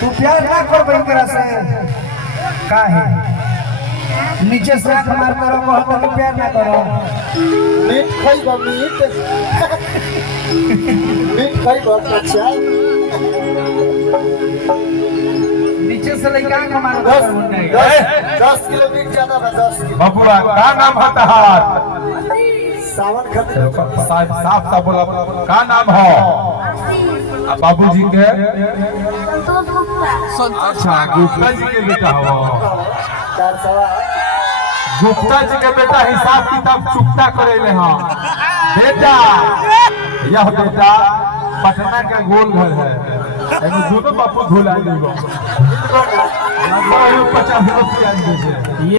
तू प्यार ना कर बैंकरा से का है नीचे से आंख मार करो कहत तू प्यार ना करो मीट खाइबो मीट खाइबो अच्छा नीचे से लेके आंख मार 10 किलो मीट ज्यादा है 10 किलो बबुआ का नाम है तहार सावन खत्म साफ साफ बोला का नाम हो बाबूजी के अच्छा गुप्ता जी के बेटा हो गुप्ता जी के बेटा हिसाब किताब चुकता करेले हां बेटा यह बेटा पटना के गोल घर है एगो दोनों बापू भुला देबो 50 रुपया दे दे